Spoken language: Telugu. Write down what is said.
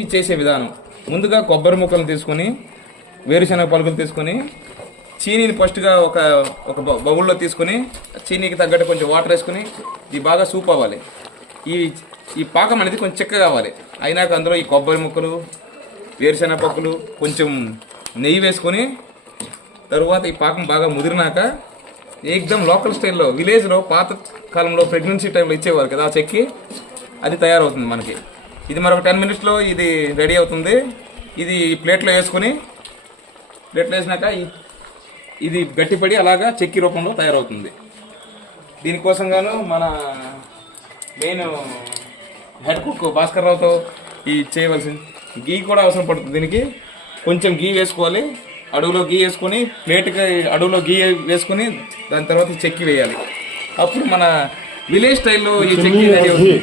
చేసే విధానం ముందుగా కొబ్బరి ముక్కలు తీసుకొని వేరుశనగ పలుకులు తీసుకొని చీనీని ఫస్ట్గా ఒక ఒక బౌల్లో తీసుకొని చీనీకి తగ్గట్టు కొంచెం వాటర్ వేసుకొని ఇది బాగా సూప్ అవ్వాలి. ఈ పాకం అనేది కొంచెం చిక్క కావాలి. అయినాక అందులో ఈ కొబ్బరి ముక్కలు వేరుశనగ పప్పులు కొంచెం నెయ్యి వేసుకొని తరువాత ఈ పాకం బాగా ముదిరినాక ఏకదం లోకల్ స్టైల్లో విలేజ్లో పాత కాలంలో ప్రెగ్నెన్సీ టైంలో ఇచ్చేవారు కదా, ఆ చెక్కి అది తయారవుతుంది మనకి. ఇది మరొక 10 మినిట్స్లో ఇది రెడీ అవుతుంది. ఇది ప్లేట్లో వేసుకొని ప్లేట్లో వేసినాక ఇది గట్టిపడి అలాగా చెక్కి రూపంలో తయారవుతుంది. దీనికోసం గాను మన మెయిన్ హెడ్ కుక్ భాస్కర్ రావుతో ఈ చేయవలసింది గీ కూడా అవసరం పడుతుంది. దీనికి కొంచెం గీ వేసుకోవాలి, అడుగులో గీ వేసుకొని ప్లేట్కి అడుగులో గీ వేసుకొని దాని తర్వాత చెక్కి వేయాలి. అప్పుడు మన విలేజ్ స్టైల్లో ఈ చెక్కి రెడీ అవుతుంది.